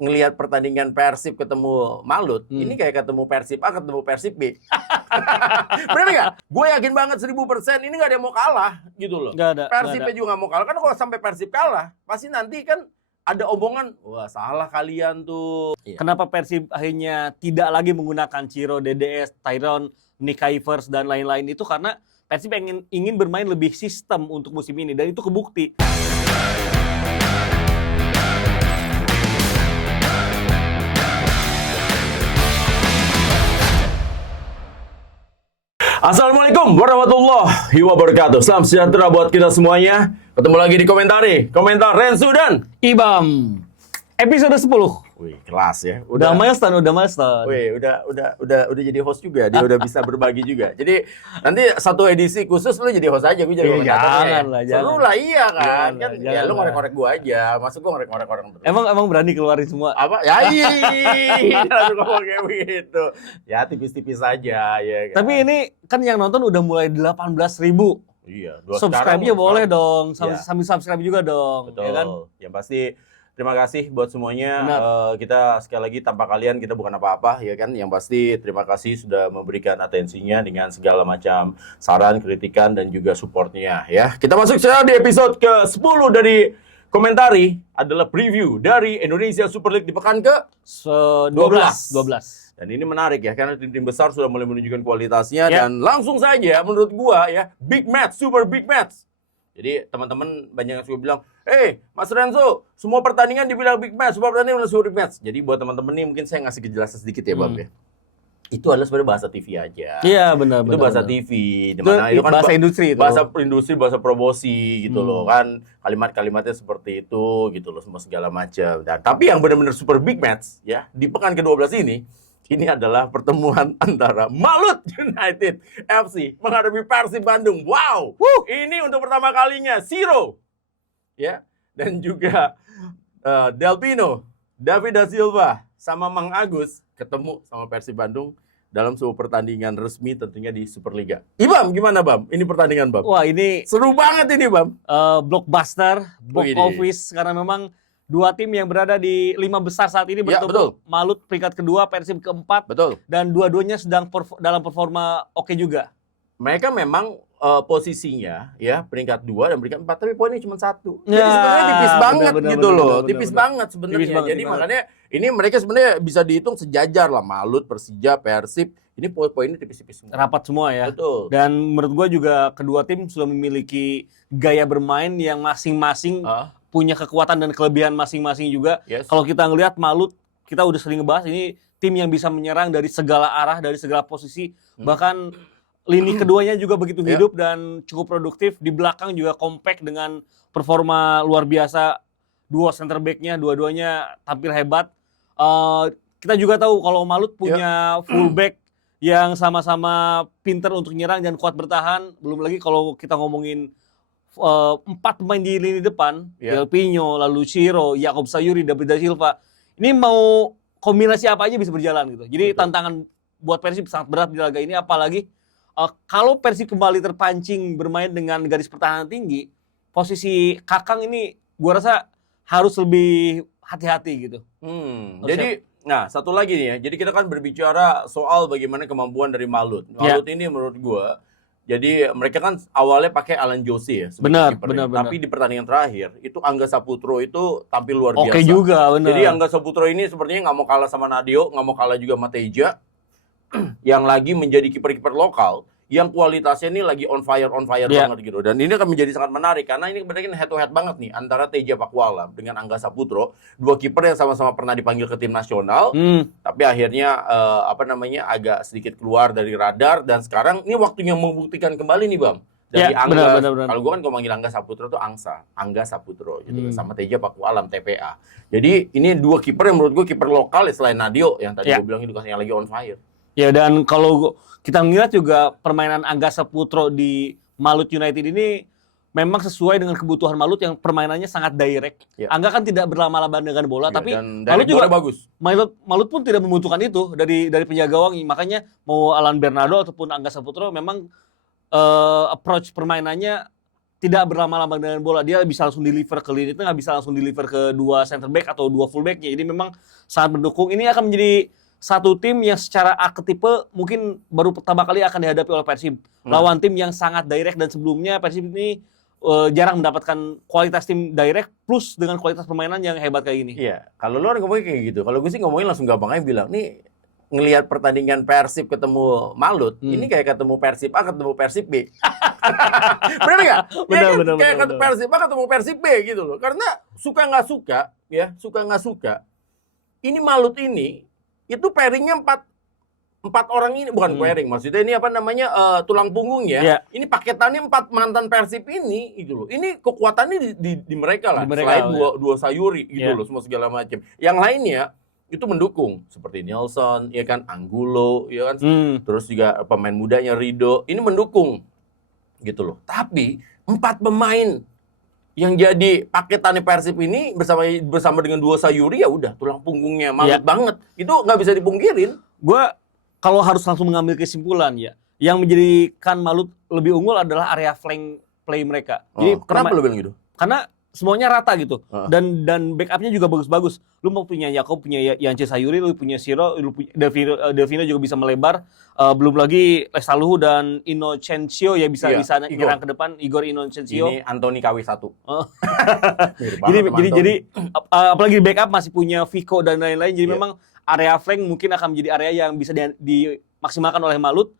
ngelihat pertandingan Persib ketemu Malut, ini kayak ketemu Persib A ketemu Persib B. Bener nggak? Gue yakin banget 1000% ini nggak ada yang mau kalah gitu loh. Persib juga nggak mau kalah, kan kalau sampai Persib kalah, pasti nanti kan ada omongan, wah salah kalian tuh. Kenapa Persib akhirnya tidak lagi menggunakan Ciro, DDS, Tyron, Nick Ivers, dan lain-lain itu karena Persib ingin bermain lebih sistem untuk musim ini, dan itu kebukti. Assalamualaikum warahmatullahi wabarakatuh. Salam sejahtera buat kita semuanya. Ketemu lagi di komentar Rensu dan Ibam. Episode 10. Wih, kelas ya. Udah milestone. Wih, udah jadi host juga. Dia udah bisa berbagi juga. Jadi nanti satu edisi khusus lu jadi host aja, gue jadi komentatornya. Seru lah, iya kan. Ya lu ngorek-ngorek gue aja. Maksud gue ngorek-ngorek orang terus. Emang berani keluarin semua? Apa? Ya langsung ngomong kayak begitu. Ya tipis-tipis aja ya kan? Tapi ini kan yang nonton udah mulai 18.000. Iya, subscribe-nya boleh dong, sambil subscribe juga dong. Betul. Ya kan? Yang pasti terima kasih buat semuanya. Kita sekali lagi tanpa kalian kita bukan apa-apa ya kan. Yang pasti terima kasih sudah memberikan atensinya dengan segala macam saran, kritikan dan juga supportnya ya. Kita masuk sekarang di episode ke-10 dari Komentari adalah preview dari Indonesia Super League di pekan ke-12. 12. Dan ini menarik ya, karena tim-tim besar sudah mulai menunjukkan kualitasnya. Dan langsung saja menurut gua ya, big match, super big match. Jadi teman-teman banyak yang suka bilang, Mas Renzo, semua pertandingan dibilang big match, semua pertandingan super big match. Jadi buat teman-teman ini mungkin saya ngasih kejelasan sedikit ya Bang ya. Itu adalah sebenarnya bahasa TV aja. Iya benar. Itu bahasa TV. Dimana itu kan bahasa industri itu. Bahasa industri, bahasa promosi gitu loh kan. Kalimat-kalimatnya seperti itu gitu loh, semua segala macam. Dan tapi yang benar-benar super big match ya, di pekan ke-12 ini adalah pertemuan antara Malut United FC menghadapi Persib Bandung. Wow! Ini untuk pertama kalinya Ciro ya, dan juga Del Pino, David da Silva sama Mang Agus ketemu sama Persib Bandung dalam sebuah pertandingan resmi tentunya di Superliga. Ibam, gimana Bam? Ini pertandingan Bam. Wah, ini seru banget ini Bam. Blockbuster, box office, karena memang dua tim yang berada di 5 besar saat ini bertemu. Malut peringkat kedua, Persib keempat. Betul. Dan dua-duanya sedang dalam performa oke juga. Mereka memang posisinya ya peringkat 2 dan peringkat 4, tapi poinnya cuma 1. Jadi sebenarnya tipis banget gitu loh. Tipis banget sebenarnya. Jadi makanya ini mereka sebenarnya bisa dihitung sejajar lah, Malut, Persija, Persib. Ini poin-poinnya tipis-tipis semua. Rapat semua ya. Betul. Dan menurut gua juga kedua tim sudah memiliki gaya bermain yang masing-masing punya kekuatan dan kelebihan masing-masing juga. Kalau kita ngelihat Malut, kita udah sering ngebahas ini tim yang bisa menyerang dari segala arah, dari segala posisi. Bahkan lini keduanya juga begitu hidup dan cukup produktif. Di belakang juga compact dengan performa luar biasa. Dua center back-nya, dua-duanya tampil hebat. Kita juga tahu kalau Malut punya fullback yang sama-sama pinter untuk nyerang dan kuat bertahan. Belum lagi kalau kita ngomongin 4 pemain di lini depan, Del Pino, lalu Ciro, Yakob Sayuri, David da Silva. Ini mau kombinasi apa aja bisa berjalan gitu. Jadi tantangan buat Persib sangat berat di laga ini, apalagi kalau Persib kembali terpancing bermain dengan garis pertahanan tinggi, posisi Kakang ini gua rasa harus lebih hati-hati gitu. Jadi satu lagi nih ya. Jadi kita kan berbicara soal bagaimana kemampuan dari Malut. Malut ini menurut gua, jadi mereka kan awalnya pakai Alan Jose ya. Benar. Tapi di pertandingan terakhir itu Angga Saputro itu tampil luar biasa. Oke juga, benar. Jadi Angga Saputro ini sepertinya nggak mau kalah sama Nadio, nggak mau kalah juga sama Teja, yang lagi menjadi kiper-kiper lokal yang kualitasnya ini lagi on fire banget gitu. Dan ini akan menjadi sangat menarik karena ini kebetulan head to head banget nih antara Teja Pakualam dengan Angga Saputro, dua kiper yang sama-sama pernah dipanggil ke tim nasional, tapi akhirnya agak sedikit keluar dari radar, dan sekarang ini waktunya membuktikan kembali nih Bam. Dari Angga, kalau gue kan kalau manggil Angga Saputro tuh Angga Saputro gitu, sama Teja Pakualam TPA. Jadi ini dua kiper yang menurut gue kiper lokal ya, selain Nadio yang tadi gue bilang itu yang lagi on fire. Ya, dan kalau kita ngeliat juga permainan Angga Saputro di Malut United ini memang sesuai dengan kebutuhan Malut yang permainannya sangat direct. Angga kan tidak berlama-lama dengan bola, tapi Malut juga bagus. Malut pun tidak membutuhkan itu dari penjaga gawang. Makanya mau Alan Bernardo ataupun Angga Saputro memang approach permainannya tidak berlama-lama dengan bola. Dia bisa langsung deliver ke lini tengah, bisa langsung deliver ke 2 center back atau 2 full back-nya. Jadi memang sangat mendukung. Ini akan menjadi satu tim yang secara arketipe mungkin baru pertama kali akan dihadapi oleh Persib. Lawan tim yang sangat direct, dan sebelumnya Persib ini jarang mendapatkan kualitas tim direct plus dengan kualitas permainan yang hebat kayak gini. Iya, kalau lu ngomongin kayak gitu. Kalau gue sih ngomongin langsung gampang aja bilang, nih ngelihat pertandingan Persib ketemu Malut, ini kayak ketemu Persib A ketemu Persib B. Benar nggak? Benar. Kayak ketemu Persib A ketemu Persib B gitu loh. Karena suka nggak suka, ini Malut ini itu pairingnya empat orang ini, bukan pairing, maksudnya ini apa namanya, tulang punggung ya. Yeah. Ini paketannya 4 mantan Persib ini gitu loh. Ini kekuatannya di mereka lah. Selain dua sayuri gitu loh, semua segala macam. Yang lainnya itu mendukung seperti Nelson, ya kan, Angulo, ya kan. Terus juga pemain mudanya Rido, ini mendukung gitu loh. Tapi 4 pemain yang jadi paketannya Persib ini bersama dengan 2 sayuri, ya udah tulang punggungnya Malut banget. Itu nggak bisa dipungkirin. Gue kalau harus langsung mengambil kesimpulan ya, yang menjadikan Malut lebih unggul adalah area flank play mereka. Jadi kenapa lu bilang gitu? Karena semuanya rata gitu. Dan backupnya juga bagus-bagus. Lu mau punya Yakob, punya Yance Sayuri, lu punya Siro, lu punya Delvino juga bisa melebar. Belum lagi Lestaluhu dan Inocencio ya bisa nyerang ke depan. Igor Inocencio. Ini Anthony KW1. Jadi apalagi backup masih punya Vico dan lain-lain. Jadi memang area flank mungkin akan menjadi area yang bisa dimaksimalkan oleh Malut.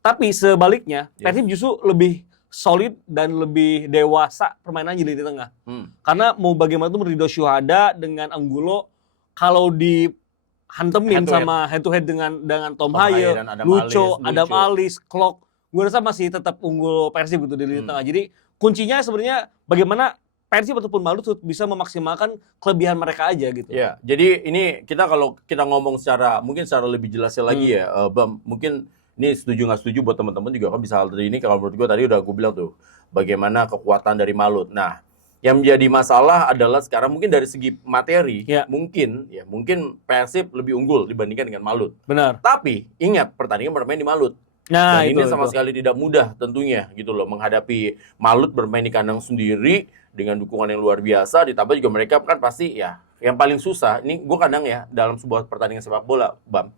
Tapi sebaliknya, Persib justru lebih solid dan lebih dewasa permainan di lini tengah. Karena mau bagaimanapun Rido Syuhada dengan Angulo, kalau dihantemin sama head to head dengan Tom Haye, Lucho, Adam Alis, Klok, gue rasa masih tetap unggul Persib gitu di lini tengah. Jadi kuncinya sebenarnya bagaimana Persib ataupun Malut bisa memaksimalkan kelebihan mereka aja gitu. Ya, jadi ini kalau kita ngomong mungkin secara lebih jelasnya lagi ya, Bam, mungkin ini setuju nggak setuju buat teman-teman juga kan bisa hal dari ini. Kalau menurut gue tadi udah gue bilang tuh bagaimana kekuatan dari Malut. Nah, yang menjadi masalah adalah sekarang mungkin dari segi materi mungkin Persib lebih unggul dibandingkan dengan Malut. Benar. Tapi ingat pertandingan bermain di Malut. Nah, dan ini sama sekali tidak mudah tentunya gitu loh menghadapi Malut bermain di kandang sendiri dengan dukungan yang luar biasa. Ditambah juga mereka kan pasti ya yang paling susah. Ini gue kadang ya dalam sebuah pertandingan sepak bola, Bam,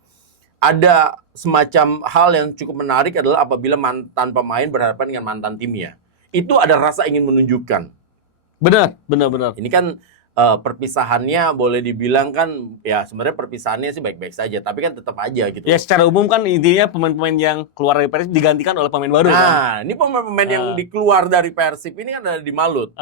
ada semacam hal yang cukup menarik adalah apabila mantan pemain berhadapan dengan mantan timnya. Itu ada rasa ingin menunjukkan. Benar. Ini kan perpisahannya boleh dibilang kan ya sebenarnya perpisahannya sih baik-baik saja, tapi kan tetap aja gitu. Ya secara umum kan intinya pemain-pemain yang keluar dari Persib digantikan oleh pemain baru. Nah, ini pemain-pemain yang dikeluar dari Persib ini kan ada di Malut.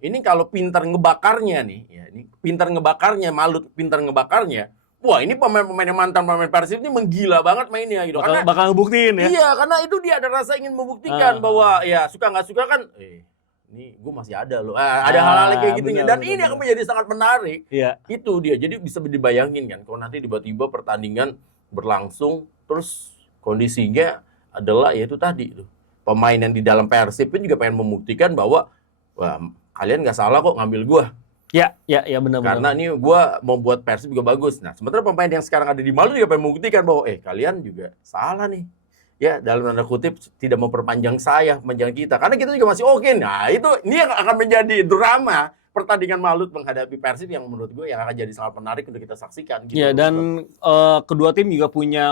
Ini kalau pintar ngebakarnya nih, ya ini pintar ngebakarnya Malut, pintar ngebakarnya. Wah, ini pemain-pemain yang mantan pemain Persib ini menggila banget mainnya gitu. Bakal ngebuktiin ya. Iya, karena itu dia ada rasa ingin membuktikan bahwa ya suka nggak suka kan, ini gue masih ada loh. Ada hal-hal kayak gitunya. Dan ini akan menjadi sangat menarik. Iya. Itu dia. Jadi bisa dibayangin kan kalau nanti tiba-tiba pertandingan berlangsung terus kondisinya adalah ya itu tadi tuh. Pemain yang di dalam Persib pun juga pengen membuktikan bahwa wah, kalian nggak salah kok ngambil gue. Ya benar. Karena ini gue mau buat Persib juga bagus. Nah, sementara pemain yang sekarang ada di Malut juga pengen membuktikan bahwa kalian juga salah nih. Ya, dalam tanda kutip tidak memperpanjang panjang kita. Karena kita juga masih oke. Nah, ini yang akan menjadi drama pertandingan Malut menghadapi Persib yang menurut gue yang akan jadi sangat menarik untuk kita saksikan. Gitu. Ya, dan kedua tim juga punya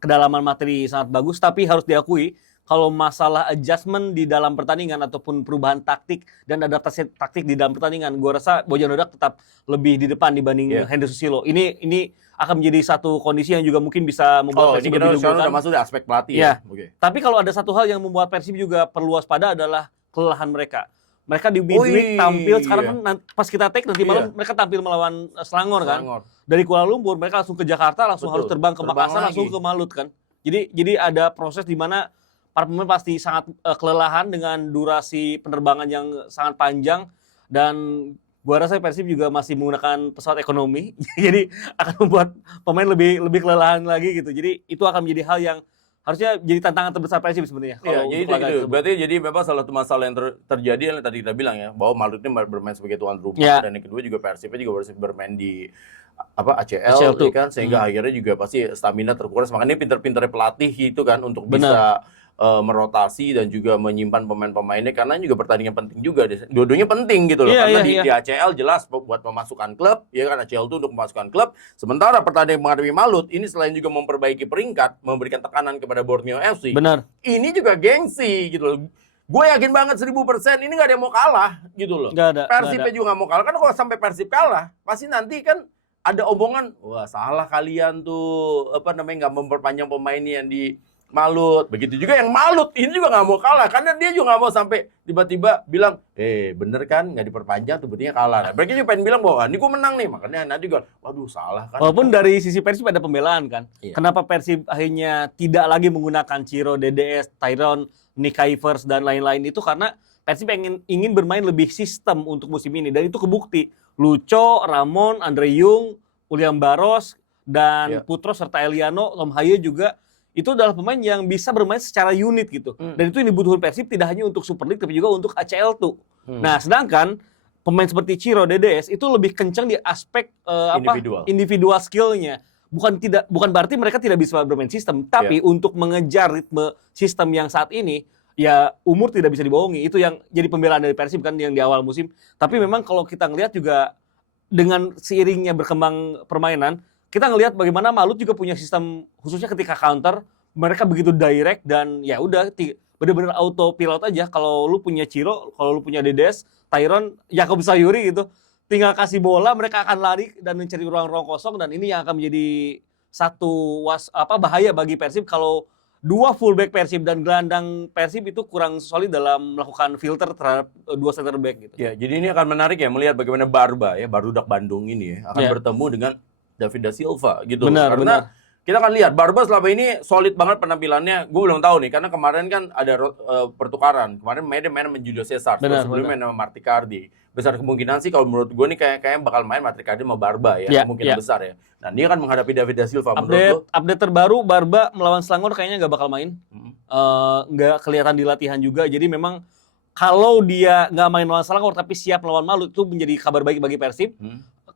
kedalaman materi sangat bagus, tapi harus diakui kalau masalah adjustment di dalam pertandingan ataupun perubahan taktik dan adaptasi taktik di dalam pertandingan, gue rasa Bojan Hodak tetap lebih di depan dibanding Hendy Susilo. Ini akan menjadi satu kondisi yang juga mungkin bisa membuat Persib lebih diunggulkan. Udah masuk di aspek pelatih ya. Okay. Tapi kalau ada satu hal yang membuat Persib juga perlu waspada adalah kelelahan mereka. Mereka di midweek tampil sekarang kan pas kita take nanti malam mereka tampil melawan Selangor kan. Dari Kuala Lumpur mereka langsung ke Jakarta, langsung harus terbang ke Makassar, langsung ke Malut kan. Jadi ada proses di mana para pemain pasti sangat kelelahan dengan durasi penerbangan yang sangat panjang, dan gua rasa Persib juga masih menggunakan pesawat ekonomi, jadi akan membuat pemain lebih kelelahan lagi gitu. Jadi itu akan menjadi hal yang harusnya jadi tantangan terbesar Persib sebenarnya. Iya, berarti jadi memang salah satu masalah yang terjadi yang tadi kita bilang ya, bahwa Malut ini bermain sebagai tuan rumah, dan yang kedua juga Persibnya juga bermain di ACL kan, sehingga akhirnya juga pasti stamina terkuras. Makanya pinter-pinternya pelatih itu kan untuk bisa merotasi dan juga menyimpan pemain-pemainnya karena juga pertandingan penting juga. Dua-duanya penting gitu loh. Karena di ACL jelas buat memasukkan klub, ya kan ACL itu untuk memasukkan klub. Sementara pertandingan menghadapi Malut ini selain juga memperbaiki peringkat, memberikan tekanan kepada Borneo FC. Benar. Ini juga gengsi gitu loh. Gue yakin banget 1000% ini nggak ada yang mau kalah gitu loh. Persibnya juga nggak mau kalah. Kan kalau sampai Persib kalah, pasti nanti kan ada omongan, wah salah kalian tuh nggak memperpanjang pemainnya yang di Malut. Begitu juga yang Malut ini juga nggak mau kalah karena dia juga nggak mau sampai tiba-tiba bilang, bener kan nggak diperpanjang tuh berarti kalah. Nah, mereka juga pengen bilang bahwa ini gue menang nih, makanya nanti juga, waduh salah kan. Walaupun dari sisi Persib ada pembelaan kan. Kenapa Persib akhirnya tidak lagi menggunakan Ciro, DDS, Tyron, Nick Ivers dan lain-lain itu karena Persib ingin bermain lebih sistem untuk musim ini dan itu kebukti. Lucho, Ramon, Andre Yung, William Barros dan Putro serta Eliano, Tom Haye juga itu adalah pemain yang bisa bermain secara unit gitu. Dan itu yang dibutuhkan Persib tidak hanya untuk Super League tapi juga untuk ACL tuh. Nah, sedangkan pemain seperti Ciro, DDS itu lebih kencang di aspek individual skill-nya. Bukan berarti mereka tidak bisa bermain sistem, tapi untuk mengejar ritme sistem yang saat ini ya umur tidak bisa dibohongi. Itu yang jadi pembelaan dari Persib kan yang di awal musim. Tapi memang kalau kita ngelihat juga dengan seiringnya berkembang permainan, kita ngelihat bagaimana Malut juga punya sistem khususnya ketika counter, mereka begitu direct dan ya udah benar-benar auto pilot aja. Kalau lu punya Ciro, kalau lu punya Dedes, Tyron, Yakob Sayuri gitu, tinggal kasih bola mereka akan lari dan mencari ruang-ruang kosong dan ini yang akan menjadi satu bahaya bagi Persib kalau dua fullback Persib dan gelandang Persib itu kurang solid dalam melakukan filter terhadap dua center back gitu. Ya, jadi ini akan menarik ya melihat bagaimana Barudak Bandung ini akan bertemu dengan David da Silva gitu. Karena kita akan lihat Barba selama ini solid banget penampilannya. Gue belum tahu nih karena kemarin kan ada pertukaran. Kemarin main Julio Cesar, sebelumnya main sama Marticardi. Besar kemungkinan sih kalau menurut gue nih kayak bakal main Marticardi sama Barba ya, kemungkinan besar ya. Nah, dia kan menghadapi David da Silva. Update terbaru Barba melawan Selangor kayaknya nggak bakal main. Nggak kelihatan di latihan juga. Jadi memang kalau dia nggak main lawan Selangor tapi siap melawan Malut itu menjadi kabar baik bagi Persib.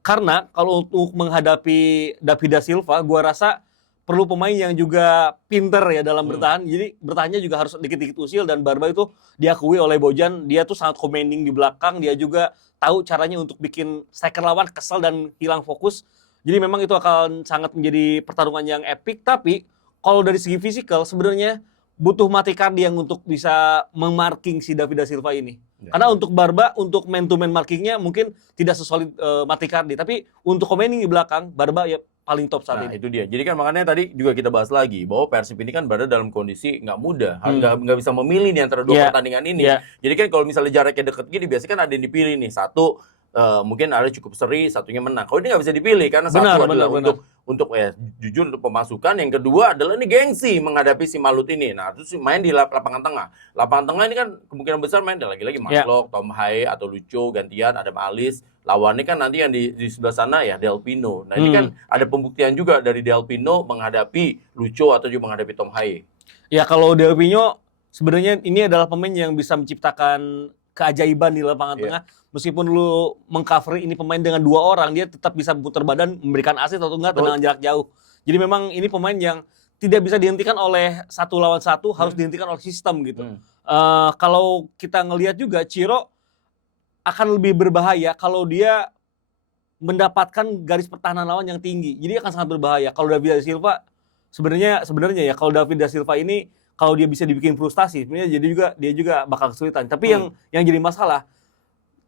Karena kalau untuk menghadapi David da Silva, gua rasa perlu pemain yang juga pinter ya dalam bertahan. Jadi bertahannya juga harus dikit-dikit usil dan Barba itu diakui oleh Bojan, dia tuh sangat commanding di belakang, dia juga tahu caranya untuk bikin striker lawan kesel dan hilang fokus. Jadi memang itu akan sangat menjadi pertarungan yang epic, tapi kalau dari segi fisikal sebenarnya butuh Marticardi yang untuk bisa memarking si David da Silva ini. Karena untuk Barba, untuk man-to-man markingnya mungkin tidak sesolid Marticardi. Tapi untuk commanding di belakang, Barba ya paling top saat ini. Itu dia. Jadi kan makanya tadi juga kita bahas lagi bahwa Persib ini kan berada dalam kondisi nggak mudah. Nggak bisa memilih nih antara dua pertandingan ini. Jadi kan kalau misalnya jaraknya deket gini, biasanya kan ada yang dipilih nih. Satu, mungkin ada cukup seri, satunya menang. Kalau ini nggak bisa dipilih karena satu adalah untuk jujur untuk pemasukan, yang kedua adalah ini gengsi menghadapi si Malut ini. Nah, terus main di lapangan tengah. Lapangan tengah ini kan kemungkinan besar main lagi-lagi Maslok, Tom Haye atau Lucho gantian, ada Alis. Lawannya kan nanti yang di sebelah sana ya Del Pino. Nah, ini kan ada pembuktian juga dari Del Pino menghadapi Lucho atau juga menghadapi Tom Haye. Ya, kalau Del Pino sebenarnya ini adalah pemain yang bisa menciptakan keajaiban di lapangan tengah. Meskipun lu mengcover ini pemain dengan dua orang, dia tetap bisa putar badan, memberikan assist atau enggak tendangan jarak jauh. Jadi memang ini pemain yang tidak bisa dihentikan oleh satu lawan satu, harus dihentikan oleh sistem gitu. Kalau kita ngelihat juga Ciro akan lebih berbahaya kalau dia mendapatkan garis pertahanan lawan yang tinggi. Jadi akan sangat berbahaya. Kalau David da Silva sebenarnya ya kalau David da Silva ini kalau dia bisa dibikin frustasi, sebenarnya dia juga bakal kesulitan. Tapi yang jadi masalah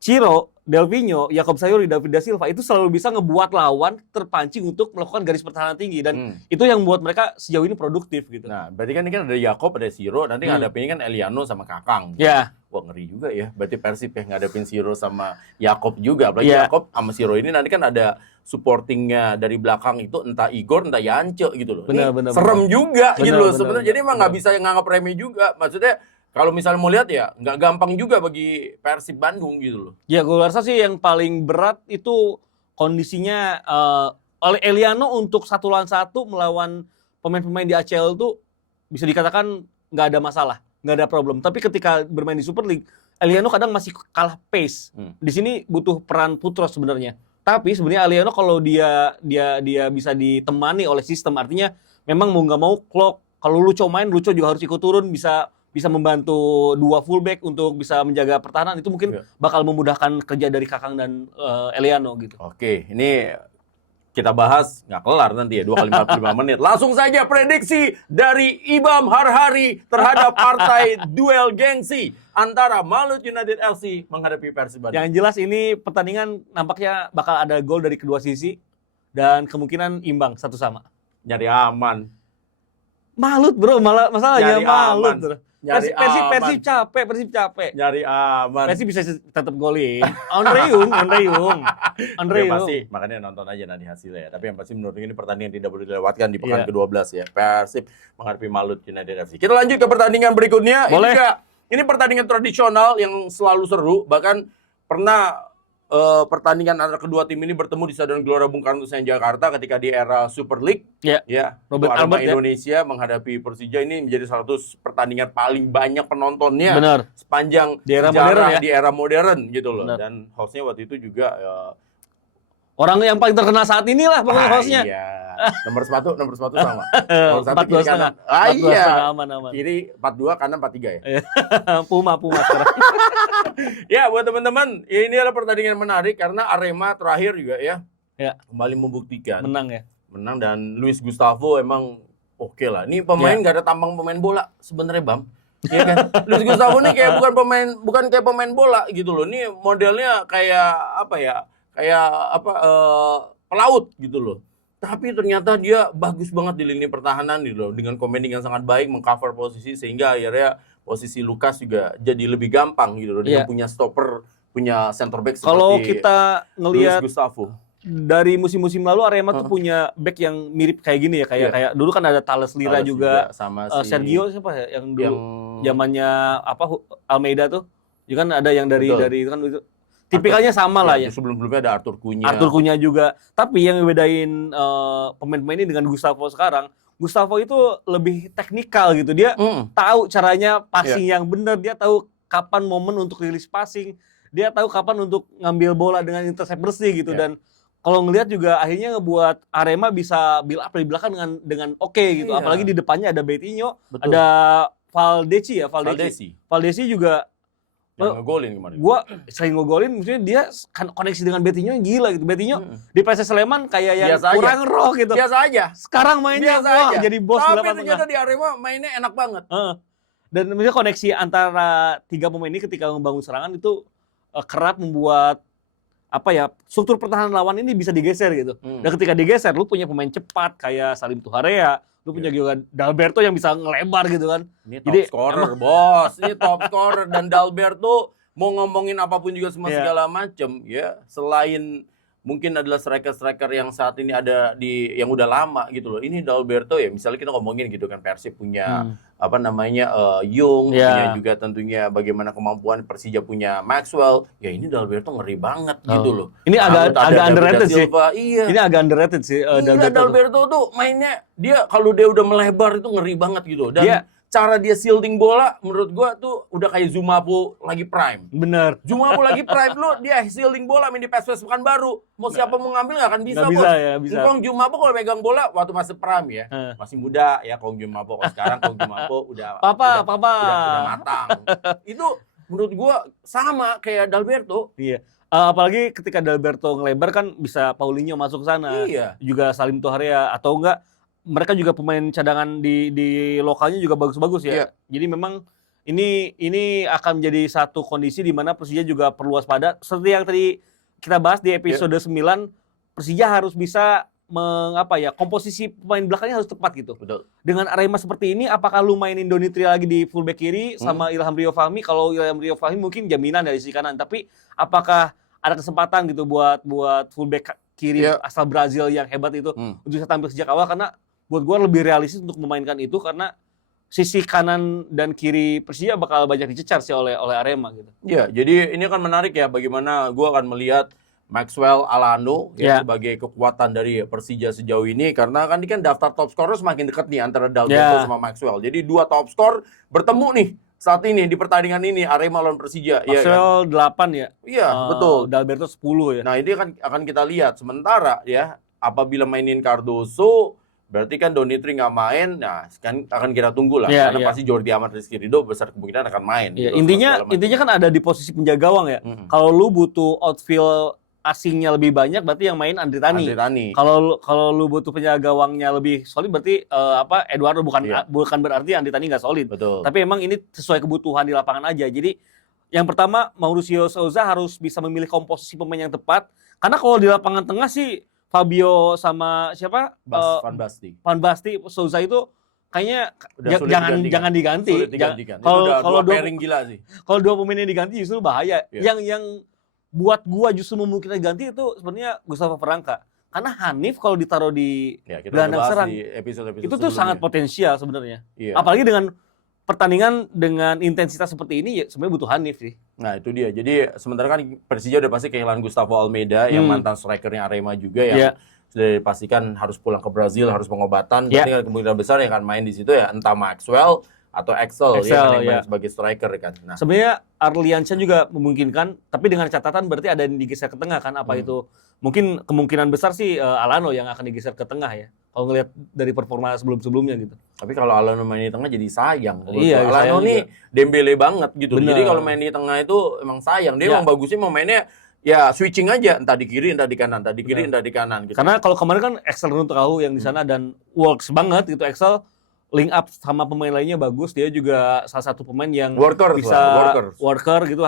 Ciro, Del Pino, Yakob Sayuri, David da Silva itu selalu bisa ngebuat lawan terpancing untuk melakukan garis pertahanan tinggi dan itu yang membuat mereka sejauh ini produktif gitu. Nah, berarti kan ini kan ada Yakob, ada Ciro, nanti ngadepinnya kan Eliano sama Kakang. Wah, ngeri juga ya. Berarti Persib ya ngadepin Ciro sama Yakob juga. Apalagi Yakob sama Ciro ini nanti kan ada supportingnya dari belakang itu entah Igor entah Yance gitu loh. Bener, serem juga gitu loh sebenarnya. Jadi emang nggak bisa nganggap remeh juga. Maksudnya kalau misalnya mau lihat ya nggak gampang juga bagi Persib Bandung gitu loh. Ya gue rasa sih yang paling berat itu kondisinya oleh Eliano untuk 1 lawan 1 melawan pemain-pemain di ACL itu bisa dikatakan nggak ada masalah, nggak ada problem. Tapi ketika bermain di Super League, Eliano kadang masih kalah pace. Di sini butuh peran Putro sebenarnya. Tapi sebenarnya Eliano kalau dia bisa ditemani oleh sistem, artinya memang mau nggak mau clock kalau Lucho main, Lucho juga harus ikut turun, bisa membantu dua fullback untuk bisa menjaga pertahanan. Itu mungkin bakal memudahkan kerja dari Kakang dan Eliano gitu. Oke, ini kita bahas nggak kelar nanti ya 2 kali 45 menit. Langsung saja prediksi dari Ibam Harhari terhadap partai duel gengsi antara Malut United FC menghadapi Persib Bandung. Yang jelas ini pertandingan nampaknya bakal ada gol dari kedua sisi dan kemungkinan imbang 1-1. Nyari aman. Malut bro, masalahnya Malut bro. Persib capek. Nyari aman. Persib bisa tetap golin. Andre Yung. Pasti, makanya nonton aja nanti hasilnya ya. Tapi yang pasti menurut ini pertandingan tidak boleh dilewatkan di pekan ke-12 ya. Persib menghadapi Malut United FC. Kita lanjut ke pertandingan berikutnya. Boleh. Ini pertandingan tradisional yang selalu seru. Bahkan pernah pertandingan antara kedua tim ini bertemu di Stadion Gelora Bung Karno Senayan Jakarta ketika di era Super League. Ya. Robert Arema Albert Indonesia menghadapi Persija ini menjadi 100 pertandingan paling banyak penontonnya. Benar. Sepanjang di era sejarah modern ya. Di era modern gitu loh. Benar. Dan hostnya waktu itu juga orang yang paling terkenal saat ini lah pokoknya hostnya. Iya. Nomor sepatu sama. 42 setengah. Iya. Aman. Kiri 42, kanan 43 ya. Puma sekarang. Ya, buat teman-teman, ini adalah pertandingan menarik karena Arema terakhir juga ya. Kembali membuktikan. Menang dan Luis Gustavo emang oke lah. Ini pemain nggak ada tampang pemain bola sebenarnya, Bam. Iya kan? Luis Gustavo nih kayak bukan kayak pemain bola gitu loh. Ini modelnya kayak pelaut gitu loh. Tapi ternyata dia bagus banget di lini pertahanan gitu loh. Dengan commanding yang sangat baik, mengcover posisi sehingga akhirnya posisi Lukas juga jadi lebih gampang gitu loh. Dia punya stopper, punya center back seperti kalau kita ngelihat Luis Gustavo. Dari musim-musim lalu Arema tuh punya back yang mirip kayak gini ya, kayak dulu kan ada Thales Lira juga sama Sergio siapa ya yang dulu zamannya Almeida tuh. Juga kan ada yang dari itu kan itu. Tipikalnya sama lah ya. Sebelum-sebelumnya ada Arthur Cunha juga. Tapi yang ngebedain pemain-pemain ini dengan Gustavo sekarang, Gustavo itu lebih teknikal gitu. Dia tahu caranya passing yang benar, dia tahu kapan momen untuk rilis passing, dia tahu kapan untuk ngambil bola dengan intercept bersih gitu. Dan kalau ngelihat juga akhirnya ngebuat Arema bisa build up di belakang dengan oke gitu. Apalagi di depannya ada Betinho, ada Valdeci. Valdeci juga ngegolin kemarin. Gua sering ngegolin, maksudnya dia koneksi dengan Betinho gila gitu. Betinho di PSS Sleman kayak yang biasa kurang aja. roh gitu. Biasa aja. Sekarang mainnya jadi bos di lapangan. Tapi ternyata di Arema mainnya enak banget. Dan maksudnya koneksi antara tiga pemain ini ketika membangun serangan itu kerap membuat struktur pertahanan lawan ini bisa digeser gitu. Dan ketika digeser, lu punya pemain cepat kayak Salim Tuharea, lu punya juga Dalberto yang bisa ngelebar gitu kan. Ini top scorer, bos. Ini top scorer dan Dalberto mau ngomongin apapun juga segala macam ya. Selain mungkin adalah striker-striker yang saat ini ada yang udah lama gitu loh. Ini Dalberto ya, misalnya kita ngomongin gitu kan Persib punya Yung, punya juga tentunya bagaimana kemampuan Persija punya Maxwell. Ya ini Dalberto ngeri banget gitu loh. Ini agak underrated sih. Iya. Ini agak underrated sih Dalberto tuh mainnya dia kalau dia udah melebar itu ngeri banget gitu. Dan cara dia shielding bola menurut gua tuh udah kayak Zumapo lagi prime. Bener. Zumapo lagi prime lu dia shielding bola main di PSS Pekanbaru. Mau siapa mau ngambil nggak akan bisa, bos. Bisa. Kong Zumapo kalau pegang bola waktu masih prime ya. Masih muda ya Kong Zumapo. Kalau sekarang Kong Zumapo udah matang. Itu menurut gua sama kayak Dalberto. Iya. Apalagi ketika Dalberto ngelebar kan bisa Paulinho masuk ke sana. Iya. Juga Salim Tuharea atau enggak mereka juga pemain cadangan di lokalnya juga bagus-bagus ya. Jadi memang ini akan menjadi satu kondisi di mana Persija juga perlu waspada. Seperti yang tadi kita bahas di episode 9, Persija harus bisa komposisi pemain belakangnya harus tepat gitu. Betul. Dengan Arema seperti ini, apakah lu mainin Donitria lagi di fullback kiri sama Ilham Rio Fahmi? Kalau Ilham Rio Fahmi mungkin jaminan dari sisi kanan, tapi apakah ada kesempatan gitu buat fullback kiri asal Brazil yang hebat itu untuk bisa tampil sejak awal? Karena buat gue lebih realistis untuk memainkan itu karena sisi kanan dan kiri Persija bakal banyak dicecar sih oleh Arema gitu. Iya, jadi ini akan menarik ya bagaimana gue akan melihat Maxwell Alano sebagai kekuatan dari Persija sejauh ini karena kan ini kan daftar top scorer semakin dekat nih antara Dalberto sama Maxwell. Jadi dua top skor bertemu nih saat ini di pertandingan ini Arema lawan Persija. Maxwell 8 ya. Iya, betul. Dalberto 10 ya. Nah, ini akan kita lihat sementara ya apabila mainin Cardoso Berarti kan Donitri nggak main, nah kan akan kita tunggu lah. Karena pasti Jordi Amat, Rizky Ridho besar kemungkinan akan main. Gitu, intinya kan ada di posisi penjaga gawang ya. Kalau lu butuh outfield asingnya lebih banyak, berarti yang main Andri Tani. Kalau lu butuh penjaga gawangnya lebih solid, berarti Eduardo bukan berarti Andri Tani nggak solid. Betul. Tapi emang ini sesuai kebutuhan di lapangan aja. Jadi yang pertama Mauricio Souza harus bisa memilih komposisi pemain yang tepat. Karena kalau di lapangan tengah sih Fabio sama siapa? Van Basti, Souza itu kayaknya jangan diganti. Kalau dua pairing gila sih. Kalau dua pemain yang diganti justru bahaya. Yang buat gua justru memungkinkan ganti itu sebenarnya Gustavo Franca. Karena Hanif kalau ditaruh di gelandang serang itu tuh sangat potensial sebenarnya. Apalagi dengan pertandingan dengan intensitas seperti ini ya sebenarnya butuh Hanif sih. Nah itu dia. Jadi sementara kan Persija udah pasti kehilangan Gustavo Almeida yang mantan strikernya Arema juga yang sudah dipastikan harus pulang ke Brazil, harus pengobatan. Berarti kan kemungkinan besar yang akan main di situ ya entah Maxwell atau Axel yang main sebagai striker kan. Nah, sebenarnya Arliansyah juga memungkinkan, tapi dengan catatan berarti ada yang digeser ke tengah kan? Apa itu? Mungkin kemungkinan besar sih Alano yang akan digeser ke tengah ya. Kalau ngelihat dari performa sebelum-sebelumnya gitu. Tapi kalau Alano main di tengah jadi sayang. Alano nih Dembele banget gitu. Bener. Jadi kalau main di tengah itu emang sayang. Dia emang bagusnya mainnya ya switching aja, entah di kiri, entah di kanan, entah di kiri, entah di kanan. Gitu. Karena kalau kemarin kan Axel Tahu yang di sana dan works banget gitu. Axel link up sama pemain lainnya bagus. Dia juga salah satu pemain yang worker gitu,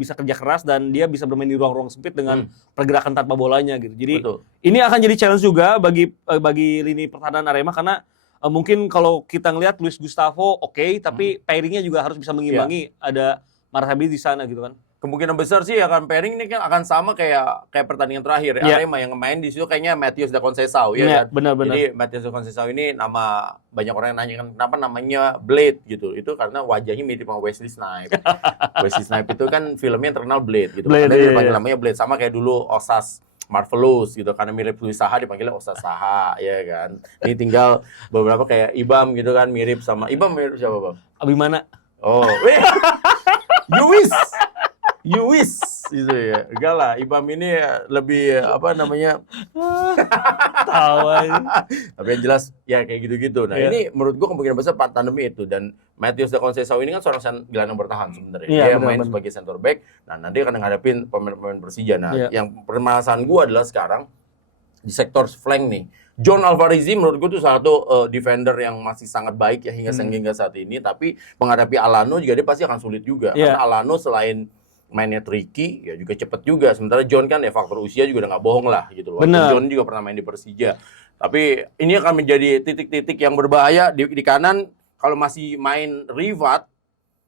bisa kerja keras dan dia bisa bermain di ruang-ruang sempit dengan pergerakan tanpa bolanya gitu. Jadi ini akan jadi challenge juga bagi lini pertahanan Arema karena mungkin kalau kita ngelihat Luis Gustavo tapi pairingnya juga harus bisa mengimbangi ada Marhabi di sana gitu kan. Kemungkinan besar sih akan pairing ini kan akan sama kayak pertandingan terakhir Arema yang main di situ kayaknya Matheus da Conceição kan. Benar-benar. Jadi Matheus da Conceição ini nama banyak orang yang nanya kan kenapa namanya Blade gitu. Itu karena wajahnya mirip sama Wesley Snipes. Wesley Snipes itu kan filmnya terkenal Blade gitu. Karena dia dipanggil namanya Blade sama kayak dulu Osas Marvelous gitu karena mirip Louis Saha dipanggilnya Osas Saha ya kan. Ini tinggal beberapa kayak Ibam gitu kan mirip sama Ibam mirip siapa Bang? Abimana. Oh. Yuwis gitu ya. Enggak lah, Ibam ini lebih tahu aja. Tapi yang jelas ya kayak gitu-gitu. Nah, ini menurut gua kemungkinan besar tandemnya itu dan Matheus da Conceição ini kan seorang gelandang bertahan sebenarnya. Dia main sebagai center back. Nah, nanti akan ngadepin pemain-pemain Persija. Nah, yang permasalahan gua adalah sekarang di sektor flank nih. John Alvarezi menurut gue tuh satu defender yang masih sangat baik ya hingga saat ini. Tapi menghadapi Alano juga dia pasti akan sulit juga. Karena Alano selain mainnya tricky, ya juga cepet juga. Sementara John kan faktor usia juga udah nggak bohong lah gitu loh. John juga pernah main di Persija. Tapi ini akan menjadi titik-titik yang berbahaya di kanan kalau masih main Rivat.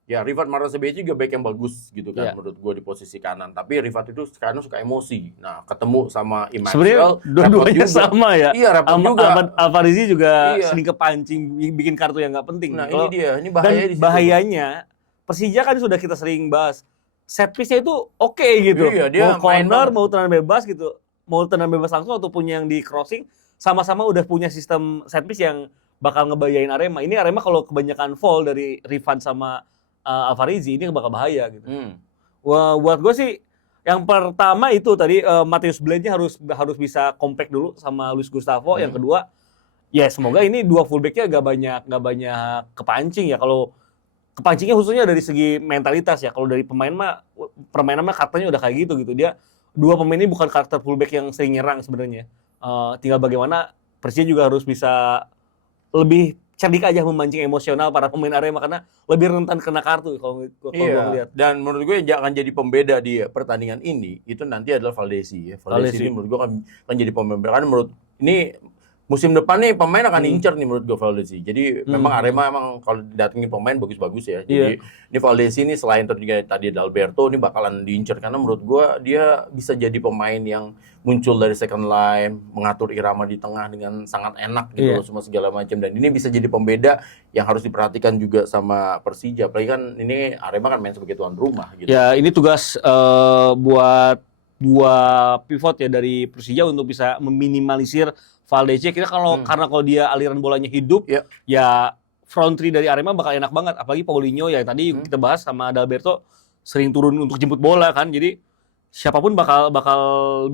Ya Rivat Marasebe juga back yang bagus gitu kan menurut gue di posisi kanan. Tapi Rivat itu sekarang suka emosi. Nah ketemu sama Maxwell. Sebenarnya dua-duanya sama ya. Iya repot juga. Alvarezi juga sering kepancing bikin kartu yang nggak penting. Nah ini dia, ini bahaya di situ. Bahayanya Persija kan sudah kita sering bahas. Set piece-nya itu oke gitu. Dia mau corner, mau tendangan bebas gitu. Mau tendangan bebas langsung ataupun yang di crossing sama-sama udah punya sistem set piece yang bakal ngebahayain Arema. Ini Arema kalau kebanyakan foul dari Rifan sama Alvarezi ini bakal bahaya gitu. Wah, buat gue sih yang pertama itu tadi Matheus Blade-nya harus bisa compact dulu sama Luis Gustavo. Yang kedua, ya semoga ini dua fullback-nya gak banyak kepancing ya. Kalau kepancingnya khususnya dari segi mentalitas ya. Kalau dari permainan mah karakternya udah kayak gitu. Dia dua pemain ini bukan karakter fullback yang sering nyerang sebenarnya. Tinggal bagaimana Persija juga harus bisa lebih cerdik aja memancing emosional para pemain Arema karena lebih rentan kena kartu kalau gue lihat. Dan menurut gue yang akan jadi pembeda di pertandingan ini itu nanti adalah Valdesi ya. Valdesi ini menurut gue akan jadi pembeda karena menurut ini musim depan nih pemain akan incer nih menurut gue Valdesi. Jadi memang Arema emang kalau datengin pemain bagus-bagus ya. Jadi ini Valdesi ini selain juga tadi Alberto ini bakalan diincer karena menurut gue dia bisa jadi pemain yang muncul dari second line, mengatur irama di tengah dengan sangat enak gitu semua segala macam dan ini bisa jadi pembeda yang harus diperhatikan juga sama Persija. Apalagi kan ini Arema kan main sebagai tuan rumah gitu. Ya, ini tugas buat dua pivot ya dari Persija untuk bisa meminimalisir Valdesi. Karena kalau dia aliran bolanya hidup, ya front three dari Arema bakal enak banget. Apalagi Paulinho ya tadi kita bahas sama Adalberto sering turun untuk jemput bola kan. Jadi siapapun bakal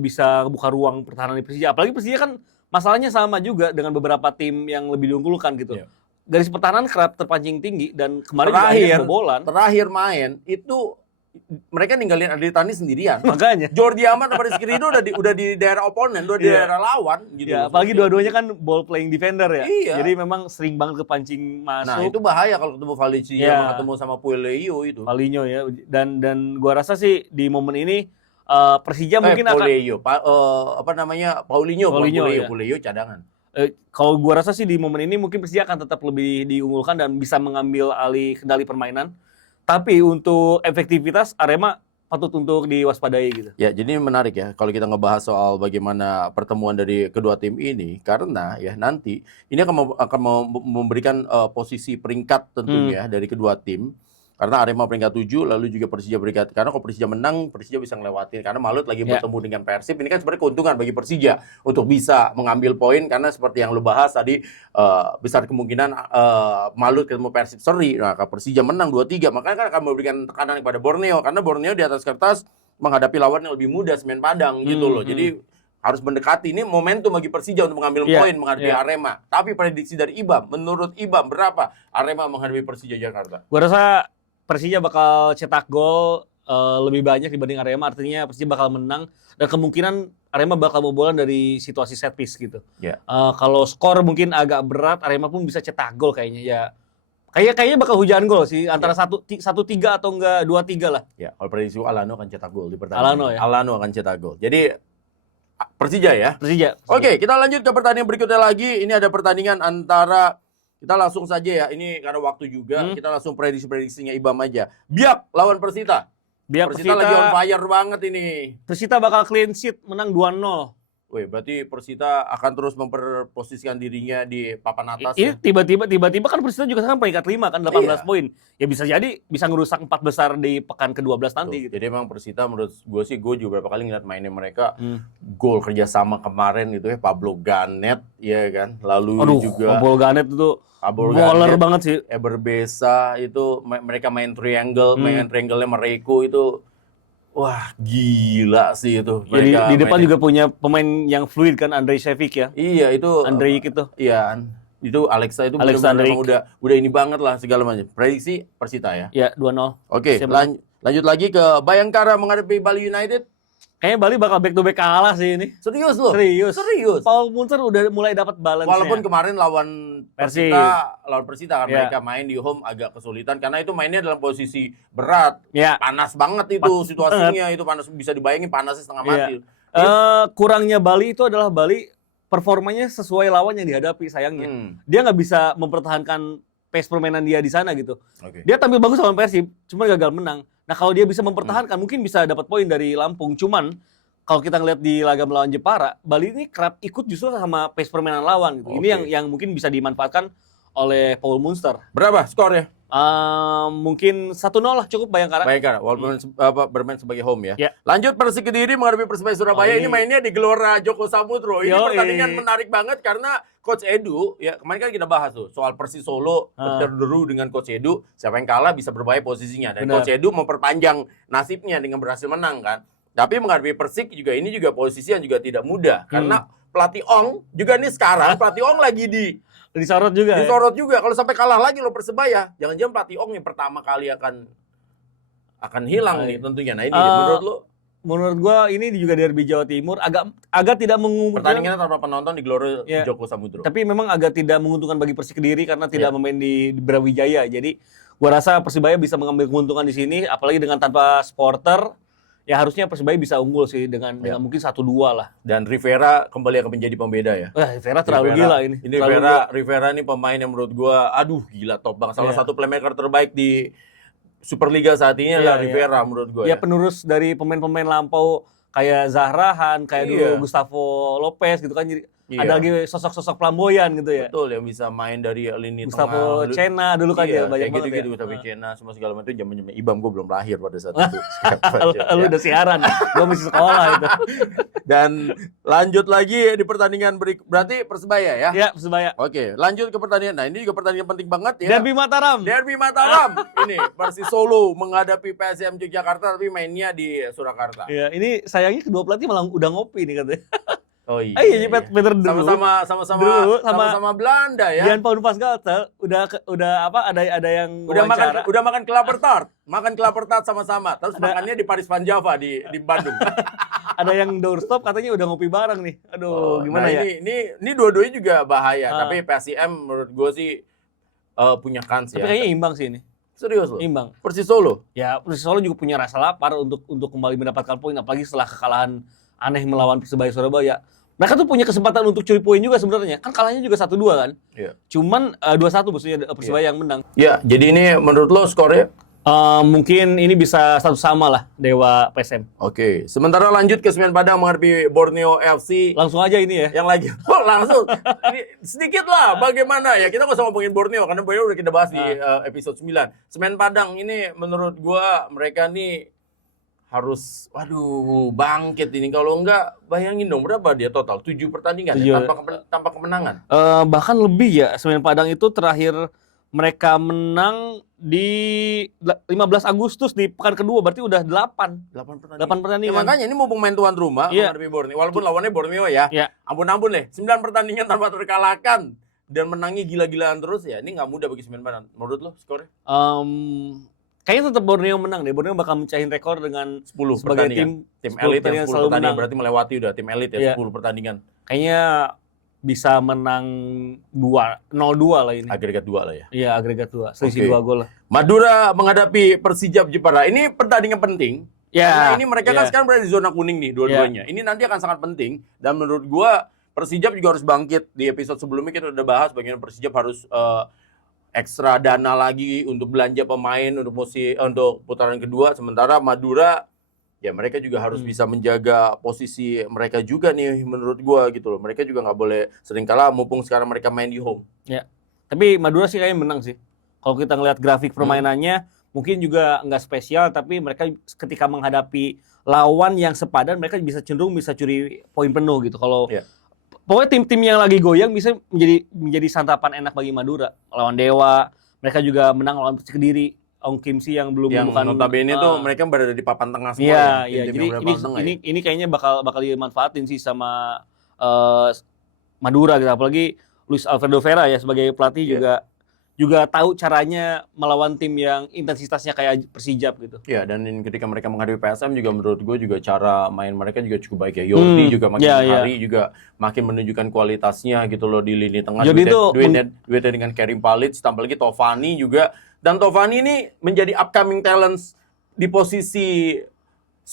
bisa buka ruang pertahanan di Persija. Apalagi Persija kan masalahnya sama juga dengan beberapa tim yang lebih diunggulkan gitu. Iya. Garis pertahanan kerap terpancing tinggi dan kemarin terakhir main itu mereka ninggalin Adritani sendirian. Makanya Jordi Amat sama Rizky Ridho udah di daerah oponen, udah di daerah lawan gitu. Ya, apalagi dua-duanya kan ball playing defender ya. Iya. Jadi memang sering banget kepancing masuk. Nah, itu bahaya kalau ketemu Valencia sama ketemu sama Puello itu. Paulinho ya. Dan gua rasa sih di momen ini Persija mungkin Puello cadangan. Kalau gua rasa sih di momen ini mungkin Persija akan tetap lebih diunggulkan dan bisa mengambil alih kendali permainan. Tapi untuk efektivitas Arema patut untuk diwaspadai gitu. Ya, jadi menarik ya kalau kita ngebahas soal bagaimana pertemuan dari kedua tim ini, karena ya nanti ini akan memberikan posisi peringkat tentunya dari kedua tim. Karena Arema peringkat 7, lalu juga Persija peringkat. Karena kalau Persija menang, Persija bisa ngelewatin. Karena Malut lagi bertemu dengan Persib. Ini kan sebenarnya keuntungan bagi Persija untuk bisa mengambil poin. Karena seperti yang lu bahas tadi, besar kemungkinan Malut ketemu Persib seri. Nah, kalau Persija menang 2-3, makanya kan akan memberikan tekanan kepada Borneo. Karena Borneo di atas kertas menghadapi lawan yang lebih mudah, Semen Padang gitu loh. Jadi harus mendekati. Ini momentum bagi Persija untuk mengambil poin menghadapi Arema. Tapi prediksi dari Ibam, menurut Ibam berapa Arema menghadapi Persija Jakarta? Gua rasa Persija bakal cetak gol lebih banyak dibanding Arema, artinya Persija bakal menang dan kemungkinan Arema bakal bobolan dari situasi set piece gitu. Kalau skor mungkin agak berat, Arema pun bisa cetak gol kayaknya ya. Kayaknya bakal hujan gol sih antara 1-3 atau enggak 2-3 lah. Ya, kalau prediksi Alano akan cetak gol di pertandingan. Alano akan cetak gol. Jadi Persija ya. Persija. Oke, kita lanjut ke pertandingan berikutnya lagi. Ini ada pertandingan antara kita langsung saja ya, ini karena waktu juga, kita langsung prediksinya Ibam aja. Biak lawan Persita. Persita lagi on fire banget ini. Persita bakal clean sheet, menang 2-0. Wih, berarti Persita akan terus memperposisikan dirinya di papan atas. Iya, tiba-tiba kan Persita juga sekarang peringkat 5 kan, 18 poin. Ya bisa jadi bisa ngerusak 4 besar di pekan ke-12 nanti gitu. Jadi emang Persita menurut gue sih, gue juga berapa kali ngeliat mainnya mereka, gol kerjasama kemarin gitu ya, Pablo Ganet, ya kan. Lalu juga Pablo Ganet itu baller banget sih. Eber Besa itu mereka main triangle-nya Mareko itu. Wah, gila sih itu. Jadi di depan juga punya pemain yang fluid kan, Andrei Šević ya. Iya, itu Andrejik itu. Iya, itu Alexa itu benar-benar udah ini banget lah segala macam. Prediksi Persita ya. Iya, 2-0. Oke, lanjut lagi ke Bayangkara menghadapi Bali United. Kayaknya Bali bakal back to back kalah sih ini. Serius loh? Serius. Serius. Paul Munster udah mulai dapat balance. Walaupun kemarin lawan Persita kan mereka main di home agak kesulitan karena itu mainnya dalam posisi berat. Panas banget itu situasinya, itu panas, bisa dibayangin panasnya setengah mati. Kurangnya Bali itu adalah Bali performanya sesuai lawan yang dihadapi sayangnya. Dia nggak bisa mempertahankan pace permainan dia di sana gitu. Dia tampil bagus lawan Persib, cuma gagal menang. Nah, kalau dia bisa mempertahankan mungkin bisa dapat poin dari Lampung. Cuman kalau kita ngeliat di laga melawan Jepara, Bali ini kerap ikut justru sama pace permainan lawan gitu. Ini yang mungkin bisa dimanfaatkan oleh Paul Munster. Berapa skornya? Mungkin 1-0 lah cukup Bayangkara. Walaupun bermain sebagai home ya. Lanjut Persik Kediri menghadapi Persebaya Surabaya. Ini mainnya di Gelora Joko Samudro. Ini pertandingan menarik banget karena Coach Edu, ya kemarin kan kita bahas tuh soal Persis Solo terderu dengan Coach Edu. Siapa yang kalah bisa berbahaya posisinya. Dan Coach Edu memperpanjang nasibnya dengan berhasil menang kan. Tapi menghadapi Persik juga ini juga posisi yang juga tidak mudah. Karena pelatih Ong juga nih sekarang pelatih Ong lagi disorot juga. Disorot juga. Kalau sampai kalah lagi lo Persebaya, jangan-jangan pelatih Ong yang pertama kali akan hilang nih tentunya. Nah ini menurut lo? Menurut gua ini juga derby Jawa Timur agak tidak menguntungkan. Pertandingannya tanpa penonton di Gelora Joko Samudro. Tapi memang agak tidak menguntungkan bagi Persik Kediri karena tidak memain di Brawijaya. Jadi gua rasa Persibaya bisa mengambil keuntungan di sini, apalagi dengan tanpa supporter. Ya harusnya Persibaya bisa unggul sih dengan mungkin 1-2 lah. Dan Rivera kembali akan menjadi pembeda ya. Rivera terlalu gila ini. Ini Rivera ini pemain yang menurut gua gila top banget. Salah satu playmaker terbaik di Superliga saat ini adalah Rivera menurut gue. Ya penerus dari pemain-pemain lampau kayak Zahrahan, kayak dulu Gustavo Lopez gitu kan. Jadi ada lagi sosok-sosok flamboyan gitu ya. Betul, yang bisa main dari lini Gustavo tengah. Gustavo Cena dulu kan ya banyak banget gitu, Gustavo Cena semua segala macam zaman-zaman Ibam gue belum lahir pada saat itu. Lu udah siaran. Gue masih sekolah itu. Dan lanjut lagi di pertandingan berarti Persebaya ya? Iya, Persebaya. Oke, lanjut ke pertandingan. Nah, ini juga pertandingan penting banget ya. Derby Mataram. Ini Persis Solo menghadapi PSM Yogyakarta tapi mainnya di Surakarta. Iya, ini sayangnya kedua pelatih malah udah ngopi nih katanya. Oh iya. Iya, Peter dulu. Sama Belanda ya. Jan Paul van Galtel udah apa ada yang wawancara. Udah makan kelappertaart. Makan kelappertaart sama-sama. Terus makannya di Paris Van Java di Bandung. Ada yang doorstop katanya udah ngopi bareng nih. Aduh, gimana ya? Ini dua-duanya juga bahaya, tapi PSIM menurut gue sih punya kans ya. Tapi kayaknya imbang sih ini. Serius loh? Imbang. Persis Solo? Ya, Persis Solo juga punya rasa lapar untuk kembali mendapatkan poin, apalagi setelah kekalahan aneh melawan Persebaya Surabaya. Mereka tuh punya kesempatan untuk curi poin juga sebenarnya. Kan kalahnya juga 1-2 kan? Iya. Cuman 2-1 maksudnya Persebaya yang menang. Ya, jadi ini menurut lo skornya? Mungkin ini bisa satu sama lah Dewa PSM. Oke. Sementara lanjut ke Semen Padang menghadapi Borneo FC. Langsung aja ini ya. Yang lagi. Langsung. Ini sedikit lah bagaimana ya. Kita nggak usah ngomongin Borneo karena Borneo udah kita bahas di episode 9. Semen Padang ini menurut gua mereka nih harus bangkit ini. Kalau enggak bayangin dong berapa dia total 7 pertandingan tanpa kemenangan. Bahkan lebih ya. Semen Padang itu terakhir mereka menang di 15 Agustus di pekan kedua, berarti udah 8 pertandingan. Ya, makanya ini mumpung main tuan rumah menghadapi Borneo. Walaupun lawannya Borneo ya. Ampun deh. 9 pertandingan tanpa terkalahkan dan menangnya gila-gilaan terus ya. Ini nggak mudah bagi Semen Padang. Menurut lo skornya? Kayaknya tetap Borneo menang deh. Borneo bakal mencahin rekor dengan 10 sebagai tim elit yang 10 pertandingan. Berarti melewati udah tim elit ya 10 pertandingan. Kayaknya bisa menang 0-2 lah ini. Agregat 2 lah ya. Iya, agregat 2. Selisih 2 gol lah. Madura menghadapi Persijap Jepara. Ini pertandingan penting. Ya. Karena ini mereka kan sekarang berada di zona kuning nih dua-duanya. Ini nanti akan sangat penting dan menurut gua Persijap juga harus bangkit. Di episode sebelumnya kita udah bahas bagaimana Persijap harus ekstra dana lagi untuk belanja pemain untuk putaran kedua. Sementara Madura ya mereka juga harus bisa menjaga posisi mereka juga nih menurut gua gitu loh. Mereka juga nggak boleh sering kalah mumpung sekarang mereka main di home. Ya. Tapi Madura sih kayaknya menang sih. Kalau kita ngelihat grafik permainannya mungkin juga nggak spesial, tapi mereka ketika menghadapi lawan yang sepadan mereka bisa curi poin penuh gitu. Kalau pokoknya tim-tim yang lagi goyang bisa menjadi santapan enak bagi Madura. Lawan Dewa, mereka juga menang lawan Persik Kediri. Ong Kim Si yang bukan notabene tuh mereka berada di papan tengah semua. Iya. Jadi ini kayaknya bakal dimanfaatin sih sama Madura gitu. Apalagi Luis Alfredo Vera ya sebagai pelatih juga tahu caranya melawan tim yang intensitasnya kayak Persijap gitu. Iya, dan ketika mereka menghadapi PSM juga menurut gue juga cara main mereka juga cukup baik ya. Yordi juga makin hari juga makin menunjukkan kualitasnya gitu loh di lini tengah. Duetnya dengan Kerim Palic, tambah lagi Tovani juga. Dan Tovani ini menjadi upcoming talents di posisi 10.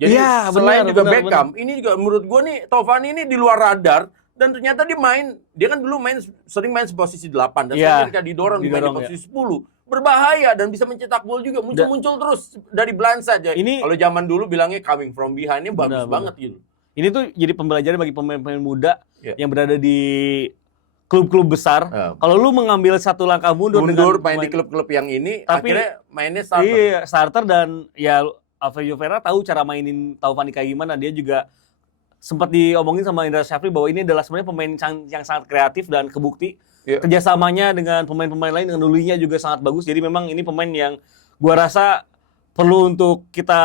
Jadi selain juga Beckham, ini juga menurut gue nih Tovani ini di luar radar. Dan ternyata dia kan dulu sering main posisi 8. Dan ketika didorong di posisi 10. Berbahaya dan bisa mencetak gol juga. Muncul terus dari blind side. Kalau zaman dulu bilangnya coming from behind, ini bagus banget gitu. Ini tuh jadi pembelajaran bagi pemain-pemain muda yang berada di klub-klub besar. Kalau lu mengambil satu langkah mundur main di klub-klub yang ini, tapi akhirnya mainnya starter. Iya, starter dan ya Alfredo Vera tahu cara mainin Taufani kayak gimana. Dia juga sempat diomongin sama Indra Syafri bahwa ini adalah sebenarnya pemain yang sangat kreatif dan kebukti. Kerjasamanya dengan pemain-pemain lain dengan dulunya juga sangat bagus. Jadi memang ini pemain yang gua rasa perlu untuk kita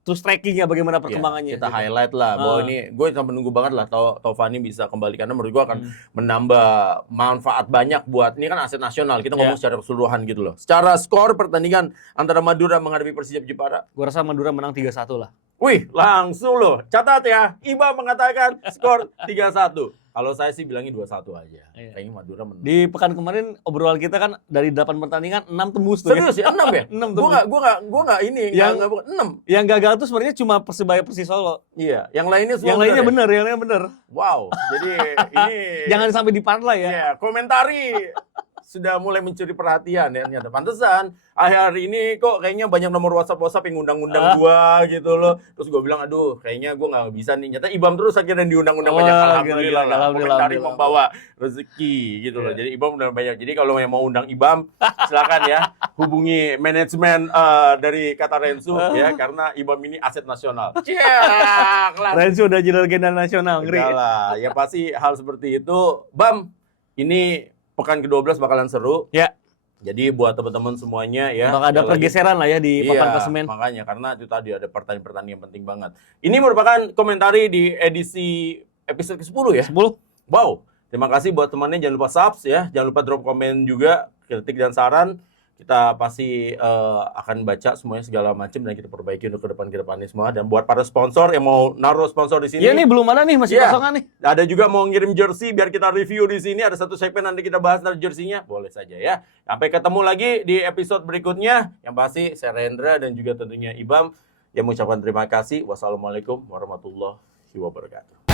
terus trackingnya bagaimana perkembangannya. Kita highlight lah bahwa ini gue sampai menunggu banget lah Tovani bisa kembali karena menurut gue akan menambah manfaat banyak buat ini kan aset nasional. Kita ngomong secara keseluruhan gitu loh. Secara skor pertandingan antara Madura menghadapi Persijap Jepara. Gue rasa Madura menang 3-1 lah. Wih, langsung loh. Catat ya. Iba mengatakan skor 3-1. Kalau saya sih bilangnya 2-1 aja. Kayaknya Madura menang. Di pekan kemarin obrolan kita kan dari 8 pertandingan 6 tembus tuh. Serius ya? 6 ya? 6 tembus. Gua enggak ini, enggak 6. Yang gagal tuh sebenarnya cuma Persebaya Persis Solo. Iya, yang lainnya semua. Yang lainnya benar. Wow. Jadi ini jangan sampai diparla ya. Iya, komentari sudah mulai mencuri perhatian ya ternyata. Pantesan hari ini kok kayaknya banyak nomor WhatsApp yang ngundang-ngundang gua gitu loh. Terus gua bilang aduh kayaknya gua nggak bisa nih. Nyata Ibam terus akhirnya diundang-undang banyak. Alhamdulillah lah. Komentari membawa rezeki gitu loh. Jadi Ibam udah banyak. Jadi kalau yang mau undang Ibam silakan ya hubungi manajemen dari Kata Rensu ya karena Ibam ini aset nasional. Rensu udah jadi legenda nasional. Ngeri. Lah, ya pasti hal seperti itu. Bam, ini pekan ke-12 bakalan seru. Ya. Jadi buat teman-teman semuanya ya. Bakal ada pergeseran lah ya di papan klasemen. Makanya karena itu tadi ada pertandingan penting banget. Ini merupakan komentari di edisi episode ke-10 ya. 10. Wow. Terima kasih buat temannya, jangan lupa subs ya. Jangan lupa drop komen juga, kritik dan saran. Kita pasti akan baca semuanya segala macam dan kita perbaiki untuk ke depannya semua. Dan buat para sponsor yang mau naruh sponsor di sini. Iya nih belum ada nih, masih kosongan nih. Ada juga mau ngirim jersey biar kita review di sini. Ada satu segmen nanti kita bahas dari jersey-nya. Boleh saja ya. Sampai ketemu lagi di episode berikutnya. Yang pasti saya Rendra dan juga tentunya Ibam yang mengucapkan terima kasih. Wassalamualaikum warahmatullahi wabarakatuh.